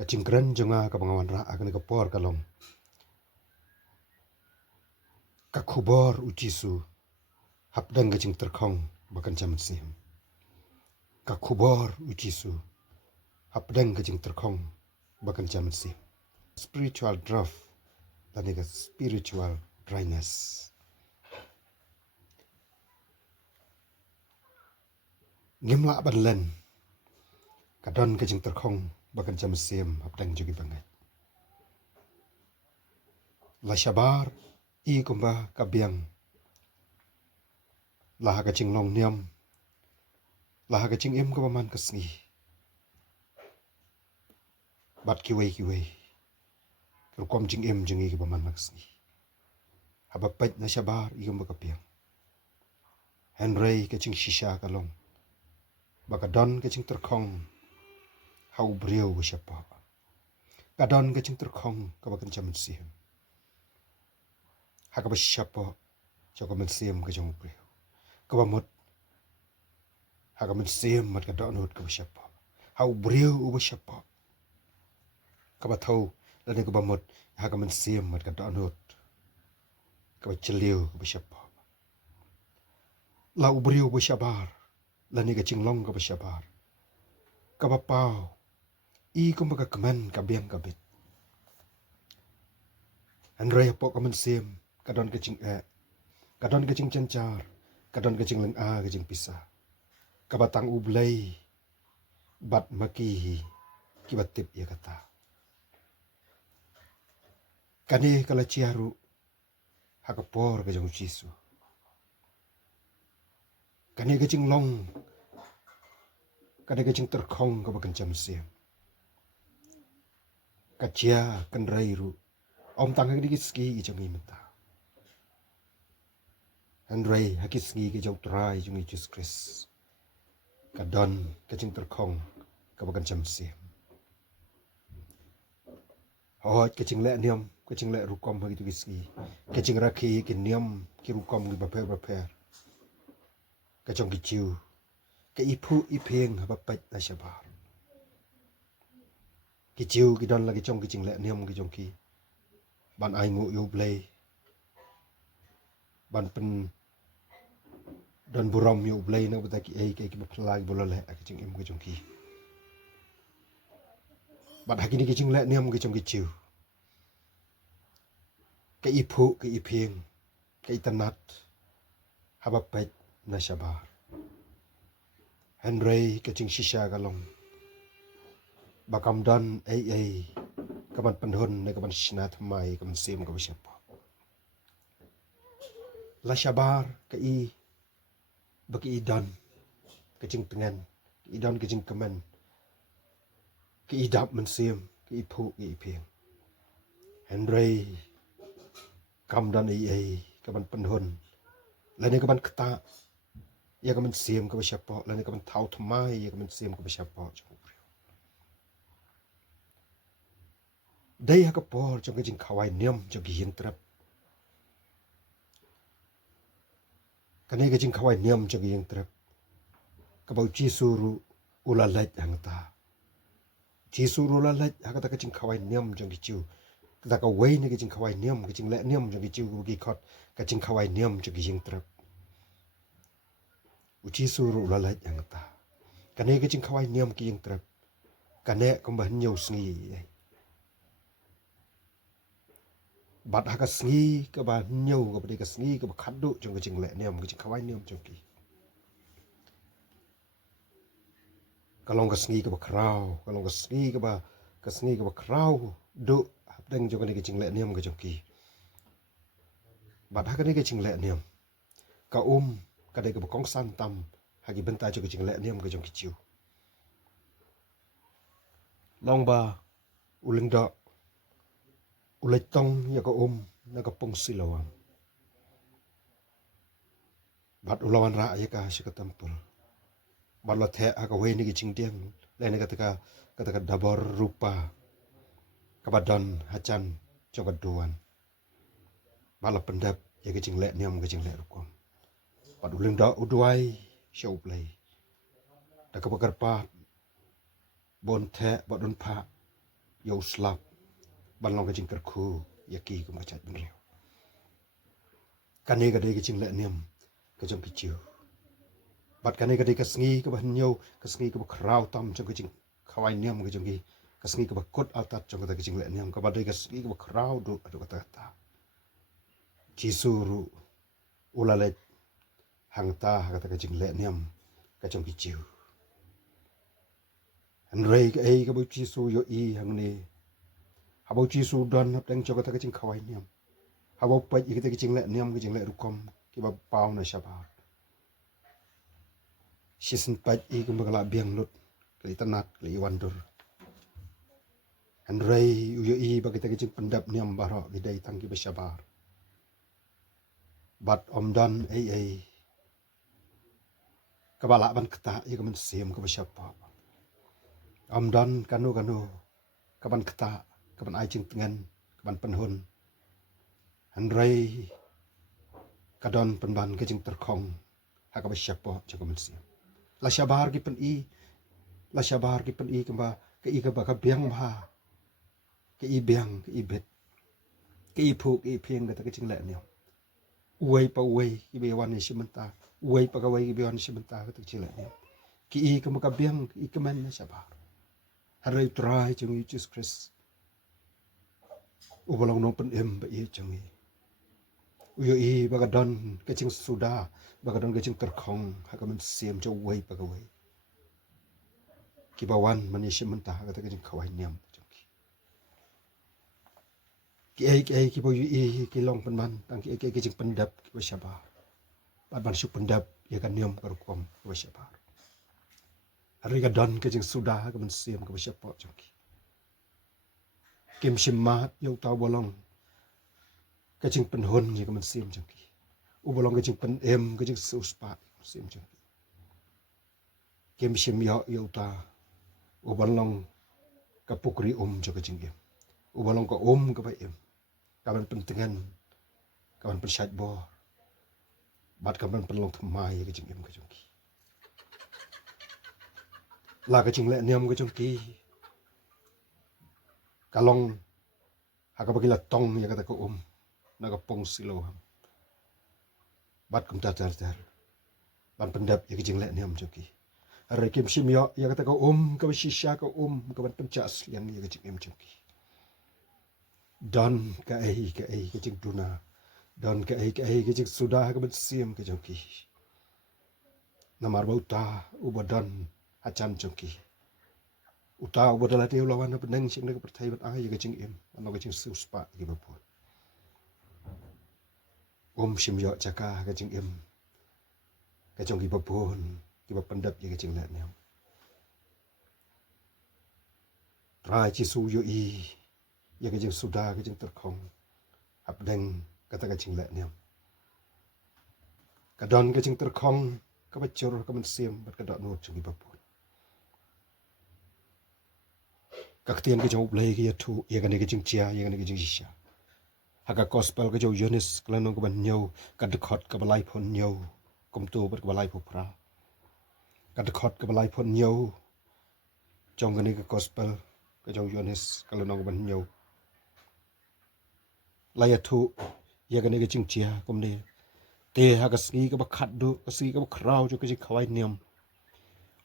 Kacingkran jonga ka bangawan ra akan ka por kalong. Ka khubor ucisu hapdang kacing terkhong bakan jam sim. Ka khubor ucisu hapdang kacing terkhong bakan jam sim. Spiritual drought dan ka spiritual dryness. Ngimla banlen kadon kacing terkhong bakan jam sim hapdang jugi bangai. La shabar I kumba kabiang lah kacing long niam lah kacing im ka paman kasngi bat kiwei rukom jing im jingi ka paman kasngi habapait na shabar I kumba kabiang Henry kacing shisha kalong bakadon kacing terkhong hau brio wa shapa kadon kacing terkhong ka bakan jam sim hakaba shapa chokaman sim ka jong brio ka bamot hakaman sim mat ka don hut ka shapa hau brio wa shapa ka bathau lani ka bamot hakaman sim mat ka don hut ka chliu ka shapa la ubrio wa shabar lani ka cinglong ka shabar ka bapau I kumba ka kaman ka biang ka bit Andre po kaman sim kadon kacing kadon kacing cancar kadon kacing leng a kacing pisa ka batang ublay bat maki kibatip ya kata kani kala ciaru hakapor ka jong cisu kani kacing long kani kacing terkhong ka bakan jam sim kacia kan rairu om tangga dikit ski I jong imenta Andre hakisngi ke jong trai jong Jesus Christ kadon kacing terkhong ka bakan jam sim hoi kacing le niam kacing le rukom bagi tu kisngi kacing rakhi ke niam ki rukom gi baper kacong kichiu ke ipu ipeng habapat na shabar kichiu kidon lagi chong kicing le niam ki jong ki ban ai ngu yu blay ban pen don buram yu blay na butaki ai ke baplag bolole kicing im ki jong ki ban hakini kicing le niam ki jong kichiu ke ipu ke ipeng ke itanat habapat na shabar Henry kacing shisha kalong bakam dan ai kaman penhun na kaman shinat mai kaman sim ka bishapa la shabar ka I baki idan kacing tengan idan kacing kaman ki idap man sim ki ipu ki ipeng Henry kam dan ai kaman penhun lani kaman kata ya kaman sim ka bishapa lani kaman thau thamai ya kaman sim ka bishapa Day hakapor jong kacing kawai niam jong ki hintrap kani kacing kawai niam jong ki hintrap kabau cisuru ulalaj hangta cisuru ulalaj hakata kacing kawai niam jong ki ciu kata ka wei ni kacing kawai niam kacing le niam jong ki ciu ki khot kacing kawai niam jong ki hintrap cisuru ulalaj hangta kani kacing kawai niam ki hintrap kane kumbah nyau sngi bat haka sngi ka ba nyau ka bade ka sngi ka ba khaddu jong kacing le niam kacing kawai niam jong ki kalong ka sngi ka ba krau kalong ka sngi ka ba krau do hapdeng jong ni kacing le niam ka jong ki bat haka ni kacing le niam ka ka de ka ba kong san tam hagi benta jong kacing le niam ka jong ki chiu long ba uleng da ulai tong ya ka na ka pong silawang bat ulawan ra ya ka shi ka tempel bat la the aka we ni kicing tiang le ni kata dabor rupa kabadon hacan coba duan bala pendap ya kicing le niam kicing le rukom bat uleng da uduai show play da ka bakar pa bon the bat don pa ya uslap ban long kajing kerku yaki kum kachat ben riu kane kadai kajing le niam kajong kichiu bat kane kadai kasngi ka ban nyau kasngi ka krau tam chong kajing khawai niam kajong ki kasngi ka kot altat chong kata kajing le niam ka badai kasngi ka krau du adu kata kata jisuru ulale hangta kata kajing le niam kajong kichiu an rei ka ei ka bu jisu yo I hang ni habau jisu don hap teng chong kata kajing khawai niam habau pai I kata kajing le niam kajing le rukom ki ba pau na shabar Sisin pai I ka bagala biang lut kali tanat kali wandur an rei yo I ba kita kajing pendap niam baro gidai tangki ba shabar bat om dan ei kabala ban kata I ka men sim ka ba shapa om dan kanu kaban kata kaban ai jing tengan kaban penhun an rei kadon penban kajing terkong ha ka ba shapa jaga men sim la shabar ki pen I kamba ka I ka ba ka biang ba ka I biang ka I bet ka I phu ka I phieng ka ta kajing le niam uai pa uai ki be wan ni simenta uai pa ka uai ki be wan simenta ka ta kajing le niam ki I ka ma ka biang I ka men na shabar harai trai chung Jesus Christ ubalong nong pen em ba I chung I uyo I ba ka don kajing suda ba ka don kajing terkong ha ka men sim cho uai pa ka uai ki ba wan man ni simenta ka ta kajing khawai niam ki ai ki bo I ki long pen man tang ki ai ki jing pendap ki ba shabar bat ban su pendap ya kan niam ka rukom ki ba shabar hari ka don ka jing suda ka men sim ka ba shabar chung ki kim simmat yo taw bolong ka jing penhon ni ka men sim chung ki u bolong ka jing pen em ka jing suspa sim chung ki kim sim yo ta u bolong ka pukri jo ka jing em u bolong ka ka ba em kaban pentengan kaban persat bo bat kaban penlong thamai ka jing em ka jong ki la ka jing le niam ka jong ki kalong ha ka bagila tong ya kata ka na ka pong silo ham bat kum ta tar ban pendap ya ka jing le niam jong ki are kim sim yo ya kata ka ka ba shisha ka ka ban pencas yang ya ka jing em jong ki don ka jing duna don ka jing sudah ka ben sim ka jong ki namar bauta ubadan acan jong ki uta ubadala te lawan na benang sing na pertai bat ai ka jing em ano ka jing suspa ki ba pun sim yo caka ka jing em ka jong ki ba pun ki ba pendap ya ka jing la niam trai chi su yo I ya ka jing sudah ka jing terkong ap deng kata ka jing la niam ka don ka jing terkong ka ba chur ka men sim bat ka dot no chung ki ba pun ka ktien ka jong blai ki ya thu ya ka ne ka jing chia ya ka ne ka jing shisha ha ka gospel ka jo yonis klan no ka ban nyau ka de khot ka ba lai phon nyau kum tu bat ka ba lai phu pra ka de khot ka ba lai phon nyau jong ka ne ka gospel ka jo yonis klan no ka ban nyau la ya thu ya ka ne ka jing chia kum ne te ha ka sngi ka ba khat du ka sngi ka ba krau jo ka jing khawai niam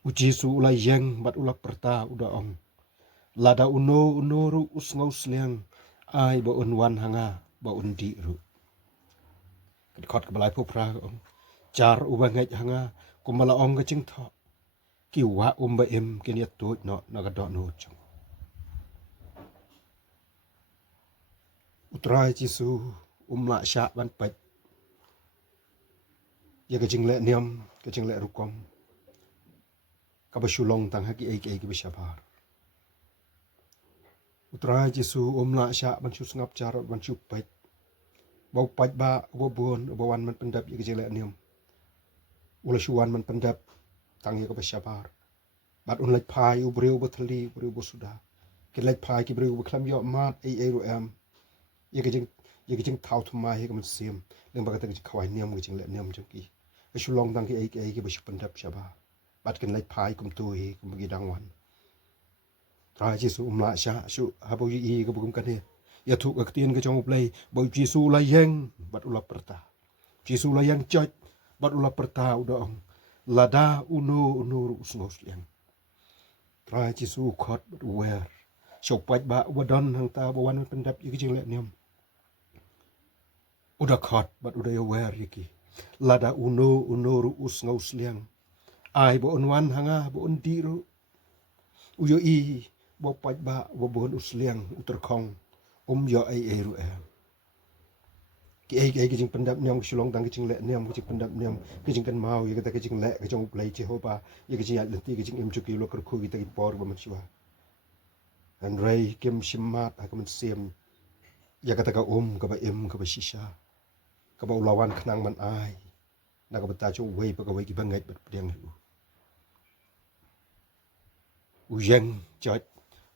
u jisu ulai yang bat ulak perta uda ong lada uno ru usngau sliang ai ba un wan hanga ba un di ru khot ka balai phu pra ong char u ba ngai hanga kumala ong ka ching tho ki wa ba em ke ni tu no na ka do no chung utrai jisu la sha ban pat ya ka jing le niam ka jing le rukom ka ba shulong tang ha ki ai ki ba shabar utrai jisu la sha ban chu ngap char ban chu pat bau pat ba bo bon bo wan man pendap ya ka jing le niam ula shuan man pendap tang ya ka ba shabar bat un lek phai u breu bo thali breu bo suda ke lek phai ki breu bo khlam yo mat ai ru am ya ka jing thau thuma he ka man sim leng ba ka ta khawai niam ka jing le niam jong ki a shulong tang ki ai ki ba shu pendap shaba bat ken lek phai kum tu hi kum gi dang wan Trai Giêsu la sha shu habo yi ka bukum kan he ya thu ka tien ka chong play bo Giêsu la yang bat ula perta Giêsu la yang choj bat ula perta udong lada uno usngos yang Trai Giêsu khot bat wer shok pat ba wadon hang ta bawan pendap yi jing le niam udah khot bat udah wer yiki lada uno ru usngos liang ai bo onwan hanga bo on diru uyo i bo pat ba bo bon usliang uter khong yo ai ru ki jing pendap nyam shulong dang ki jing le nyam ki pendap nyam ki jing kan mau ye kata ki jing le ki jong play Jehovah ye ki jing at lenti ki jing im chuki lo kerku ki ta ki por ba machwa an rai kim shimat ha ka man siam ya kata ka ka ba im ka ba shisha ka ba ulawan khnang man ai na ka ba ta chu wei ba ka wei ki bangai bat priang hu uyang chat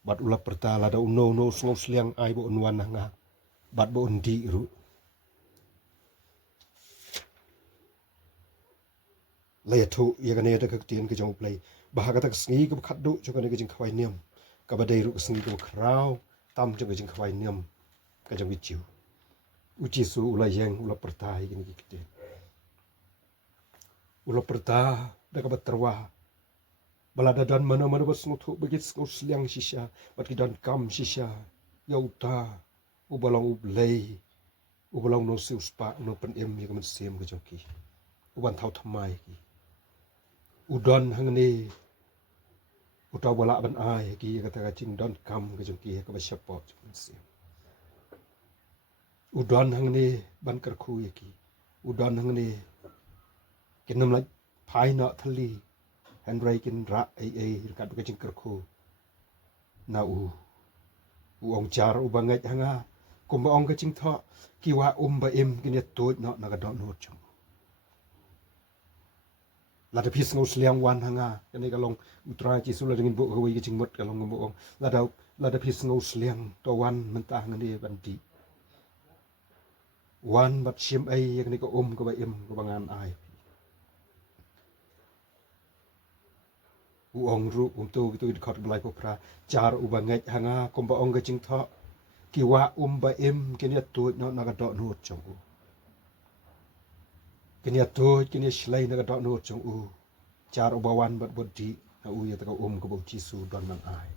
bat ulap pertala da no ngos liang ai bo unwan nga bat bo undi ru lay thu ya ka ne da ka tien ka jong play ba ka ta sngi ka khat du chu ka ne ka jing khwai niam ka ba dei ru sngi ka khrau tam chu ka jing khwai niam ka jong bi chiu uchi su ula yang ula perta hi ni ki te ula perta da ka ba terwa balada dan mana bas ngutu begit ngus liang shisha bat ki dan kam shisha yauta ubalong ublei ubalong no siu spa no pen em ye kamen sem ke joki uban thau thamai ki udon hangni utaw bala ban ai ki kata ka ching don kam ke joki ka ba support sem udon hangni ban kar khu ye ki udon hangni kinam lai phai na thali Henry kin ra ai kat ka jing kerku na u ong char u bangai hanga kum ba ong ka jing tho ki wa ba em kin ya tot no na ka do no chum la da pis ngos liang wan hanga kan ka long utra chi su la dingin bo ka wi ka jing mot ka long bo ong la da pis ngos liang to wan man ta ngani ban ti wan bat sim ai kan ka ka ba em ka bangan ai uong ru tu tu khot blai ko pra char u bangai hanga kom ba ong ga ching tho ki wa ba em ken ya tu no na ga do no chong u ken ya tu ken ya shlai na ga do no chong u char u bawan bat bodi na u ya ta ka ko bo chi su don man ai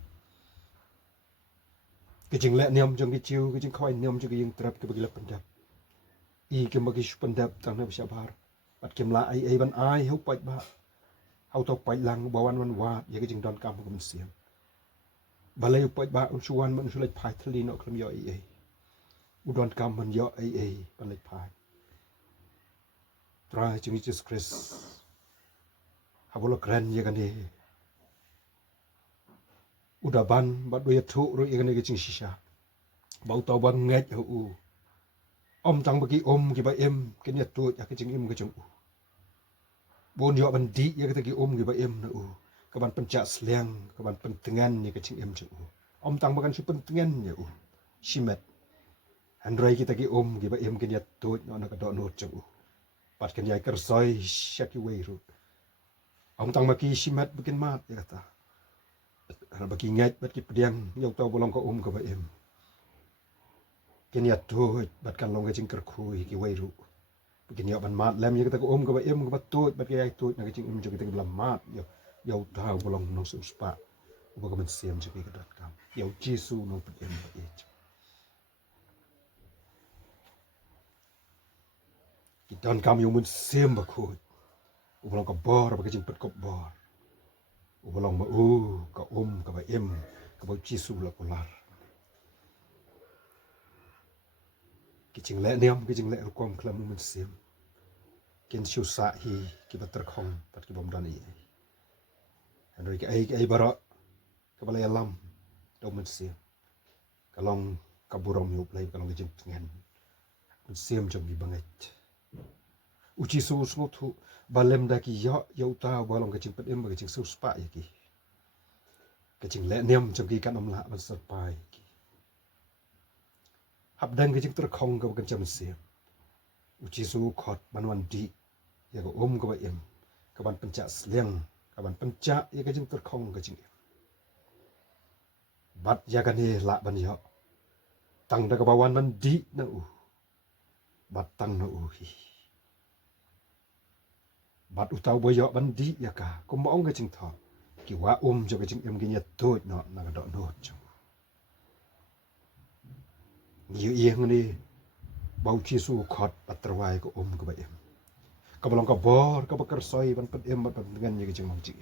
ke jing le niam jong ki chiu ke jing khoi niam jong ki ying trap ke ba ki la pandap I ke ma ki pandap tang na ba bar bat kem la ai ban ai hu pat ba hau tau pai lang bawan wan wa ye ka jing don kam ko man siam balai pai ba un chuan man sulai phai thali no klam yo ai u don kam man yo ai balai phai tra jing Jesus Christ habolo kran ye kan he udaban ba do ye thu ro ye kan ke jing shisha bau tau bang ngai hu tang ba ki ki ba em ken ya tu ya ke jing im ke jong u bon yo ban di ya kita ki ki ba em na u ka ban penca sliang ka ban pentengan ni ka ching em chu tang bakan su pentengan ya u shimet andrai kita ki ki ba em ken ya to no na ka do no chu pat ken ya ker soi shaki wei ru tang ma ki shimet bikin mat ya kata ana ba ki ngai bat ki pediang yo to bolong ko ka ba em ken ya to bat kan long ka ching ker khu ki wei ru bikin yo ban mat lem ye kita ko ka ba em ka ba to bat ki ai to na ka ching em chu kita ki blam mat yo tau bolong no su spa uba ka man siam chu ki ka dot kam yo Jesu no pet em ba e ki don kam yo mun siam ba khu uba long ka bor ba ka ching pet ko bor uba long ma ka ba em ka ba Jesu la ko lar ki ching le niam ki ching le kom klam mun siam ken shu sa hi ki ba ter khong pat ki bom dan i andoi ki ai bara ka balai alam do mun siam ka long ka burom yu play ka long ki jing ngen mun siam jom bi banget uchi su sngo thu balem da ki yo ta balong ka jing pet em ka jing su spa ya ki ka jing le niam jom ki kan om la ban sat pai ki hab dang ka jing ter khong ka kan jam siam uchi su khot ban wan di ya ko ka ba em ka ban penca sliang ka ban penca ya ka jing ter khong ka jing bat ya kan ni la ban yo tang da kabawan man di na bat tang na hi bat utau bo yo ban di ya ka ko mong ka ching tho ki wa cho ka ching em ki nya to no na ka do no cho yu yeng ni bau chi su khot patrawai ko ka ba em ka balong ka bor ka bakar soi ban pat em ban ngan ni ka ching mong chi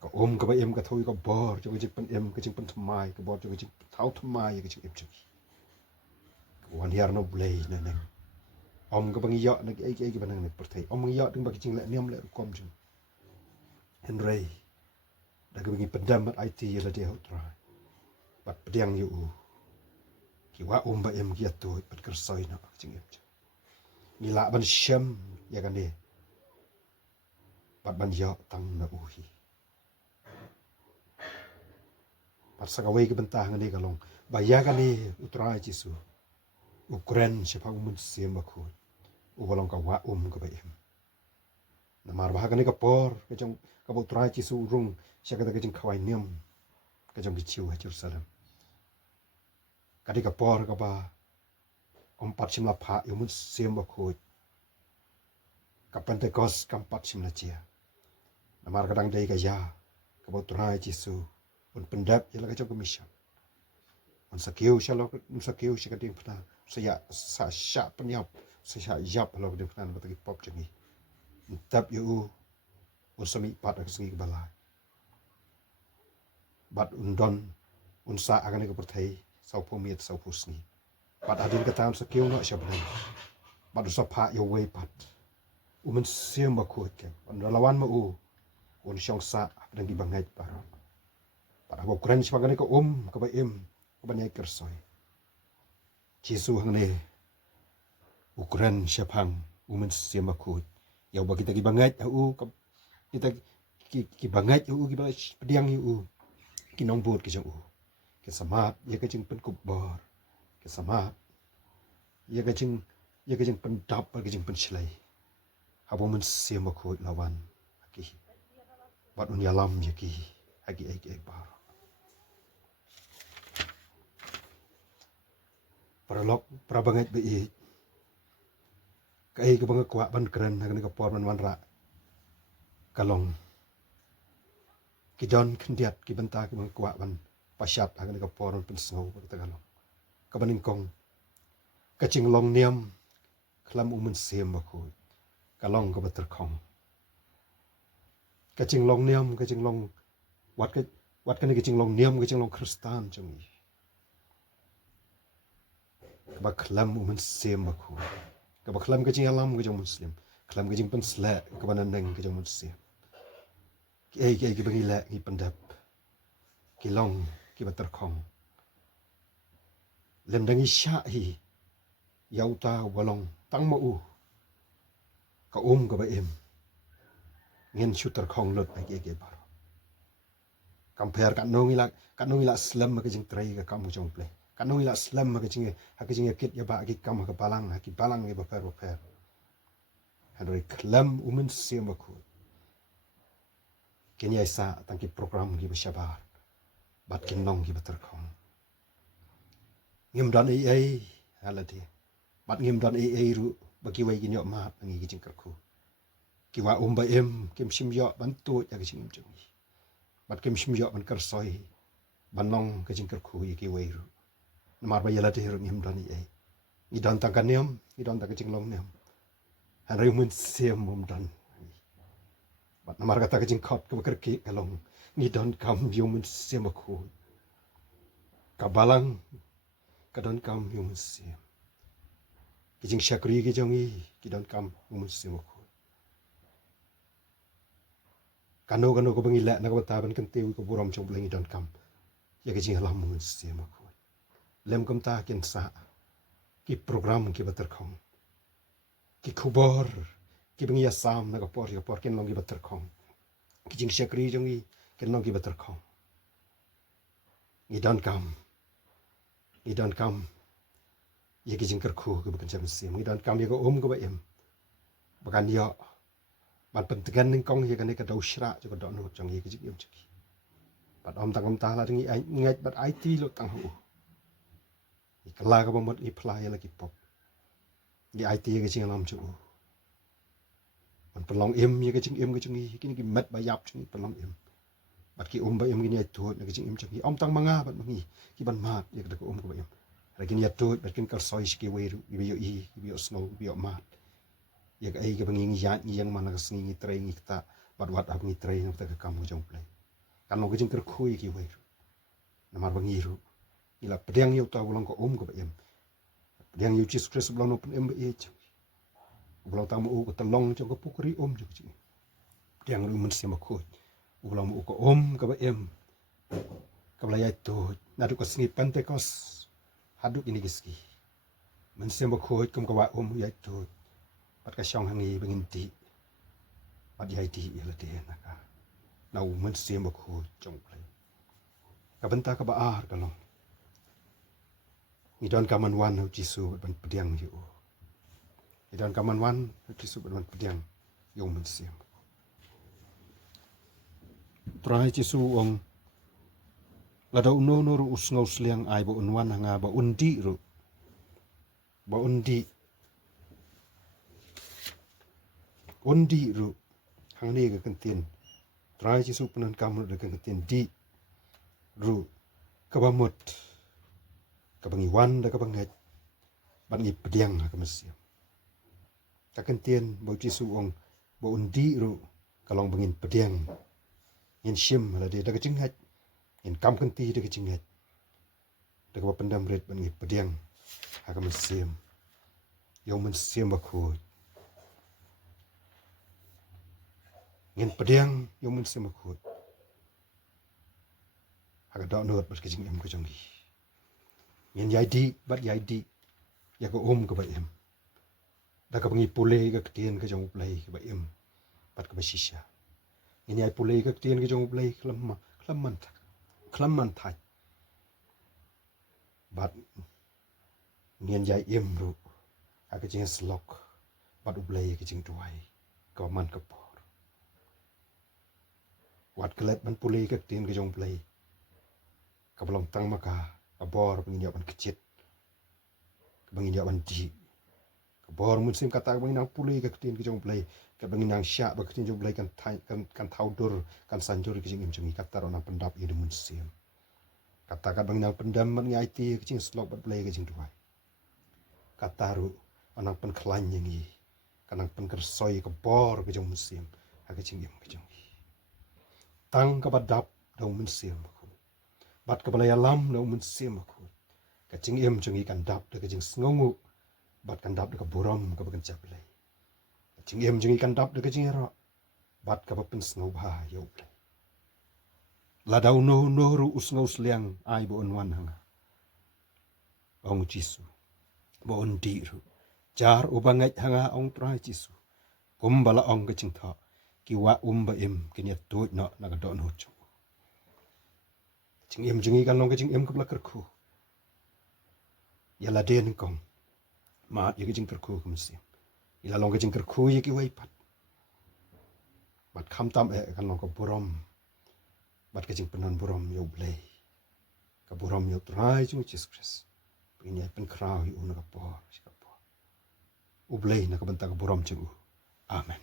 ka ka ba em ka thui ka bor cho ka ching pan em ka ching pan thmai ka bor cho ka ching thau thmai ka ching em chi wan hiar no blay na nang ka bang yo na ai ka banang ni perthai bang yo ding ba ki ching la niam le kom chung henry da ka bang pendam at IT la dia utra pat pediang yu ki wa ba em ki atu pat ker soi na ching em ni la ban shem ya kan ni pat ban yo tang na hi pat sa ka wei ki bentah ngani ka long ba ya kan ni utra chi su Ukraine siapa umun siam aku ubalong ka wa ka ba em na mar ba ka ni ka por ka jong ka bo trai chi su rung sia ka ka jing khawai niam ka jong ki chiu ha Jerusalem ka di ka por ka ba pat sim la pha umun siam aku ka Pentecost kam pat sim la chia na mar ka dang dei ka ya ka bo trai chi su un pendap ya la ka jong ka mission un sakiu sia lo un sakiu sia ka ding pna saya sa sha penyap saya yap lo ding pna ba ki pop jengi tap yu unsami pat ak singi balai bat undon unsa agane ko perthai sau pho miet sau pho singi pat adin ka tam sakiu no shablan bat usa pha yo wei pat umen siam ba ko ke on lawan ma un shong sa dan gi bangai para pat abo kren sibagane ko ka ba em ko ba nyai kersoi Jesu hang ne ukren syapang umen siam ba ko ya ba kita gi bangai ka kita ki bangai ki ba pediang ki nong bot ki jong ke samat ya ka jing pen kup bor ke samat ya ka jing pen dap ka jing pen slai habo men siam ko lawan ki bat un yalam ya ki agi ai bar paralok prabangai be kai ka bang kwa ban kren na ka por man wan ra kalong ki don kendiat ki benta ki bang kwa ban pasyat akan ka por pen sngau ka kalong ka baning kong ka ching long niam khlam umen siam ba ko kalong ka bater khong ka ching long niam ka ching long wat ka ni ka ching long niam ka ching long kristan chung ka ba khlam umen siam ba ko ka ba khlam ka ching alam ka jong muslim khlam ka ching pen sla ka ba nan ka jong muslim ki bangi la ki pendap ki long ki bater khong lem dangi sha hi yauta walong tang ma ka ka ba em ngin shooter khong lot ai ke bar compare kan nongi la slam ka jing trai ka kam jong play kan nongi la slam ka jing kit ya ba ki kam ka balang ki balang ba per henry klam umen siam ko kenya sa tangki program ki bashabar bat kin nong ki bater khong ngim dan ai halati bat ngim dan ai ru bagi wai kin yo ma ngi ki jing ku ki wa ba em kim sim yo ban tu ya ki jing chung bat kim sim yo ban kar soi ban nong ki jing ku ki wai ru mar ba yala te ru ngim dan ai ni dan tang kan niam ni dan tang jing long niam han ri mun siam mum dan bat namar kata ka jing khot ka bakar ki kalong ni dan kam human siam ko ka balang ka dan kam human siam ki jing shakri ki jongi ki dan kam human siam ko kano ko bangila na ka taban kan tewi ko buram chong blangi dan kam ya ki jing halam human siam ko lem kam ta kin sa ki program ki batar khong ki khubor ki bangi asam na ka por ken long ki batar khong ki jing shakri jongi ken long ki batar khong ni dan kam ye ki jing kar khu ki bakan jam sim ni dan kam ye ko ka ba em bakan yo ban pentegan ning kong ye kan ka dau shra jo ka do no jong ye ki jing em chiki bat om tang la dengi ai ngai bat IT lo tang hu ikla ka bomot i play lagi pop di IT ke jing lam chu man pelong em ye ke jing em ke jing i kini ki mat ba yap jing pelong em bat ki ba em gini ai tu ke jing em jing om tang manga bat mangi ki ban mat ye ke ko ba em lagi ni tu bat kin kal soi ki weru i bi yo snow bi yo mat ye ke ai ke bangi ya ni yang mana ke sngi tre ngi ta bat wat ab ngi tre ngi ta ke kamu jong play kan lo ke jing ker khui ki weru namar bangi ru ila pedang yo ta ulang ko ko ba em pedang yo Jesus Christ belon open em ba e ulang tamu ko telong jong ko pukri jo jing pedang ru men sim ko ulang mu ko ka ba em ka bla ya tu nadu ko sngi pentekos haduk ini giski men sim ko kum ka wa ya tu pat ka syong hangi bengin ti pat ya ti ila te na ka nau men sim ko jong play ka benta ka ba ar ka long ni don kaman wan hu jisu ban pediang yu ni don kaman wan hu jisu ban pediang yu men sim trai jisu ong la da uno no ru usngau sliang ai bo unwan hanga ba undi ru ba undi ru hang ni ga kantin trai jisu penan kamu de kantin di ru ka ba mot ka bangi wan da ka bangai ban ngi pediang ka mesim ka kantin bo jisu ong bo undi ru kalong bangin pediang yin shim la de da ka jinghat in kam kanti da ka jinghat da ka pendam red ban ngi pediang ka mesim yo men sim ba khu ngin pediang yo men sim ba khu ha da no bat ka jing em ko jongi ngin yai di bat yai di ya ko ka ba em da ka bangi pule ka tien ka jong play ka ba em bat ka ba shisha ngin yai pule ka tien ka jong play klam man thai bat ngin yai em ru ha ka jing slok bat u play ka jing tuai ka man ka por wat kelet ban pule ka tien ka jong play ka belong tang maka ka bor bangin ya ban kecit bangin ya ban di ka bor mun sim kata bangin nang pule ka tien ka jong play ka bangin nang sya ba ka tien jong play kan thaudur kan sanjur ka jing em jong kata rona pendap ye mun sim kata ka bangin nang pendam man ngai ti ka jing slok bat play ka jing tuai kata ru anang pen klan yang i kanang pen kersoi ka bor ka jong mun sim ha ka jing em ka jong tang ka badap dong mun sim bat ka balaya lam no mun sim ko ka jing em jong i kan dap ka jing sngongu bat kan dap ka buram ka bagan chaplay jing em jong i kan dap ka jing ra bat ka pen sngo ba yo la dau no ru usngau sliang ai bo onwan hanga ong jisu bo on di ru jar ubangai hanga ong tra jisu kumbala ong ka jing tha ki wa ba em kinya tu no na ka don ho chu jing em jing i kan long ka jing em ka blakar khu ya la den kong ma ye ka jing kar khu kum sim ila long ka jing kar khu ye ki wai pat bat kham tam e kan long ka buram bat ka jing penan buram yo blay ka buram yo trai jing Jesus Christ pinya pen krau hi una ka por u blay na ka banta ka buram jing amen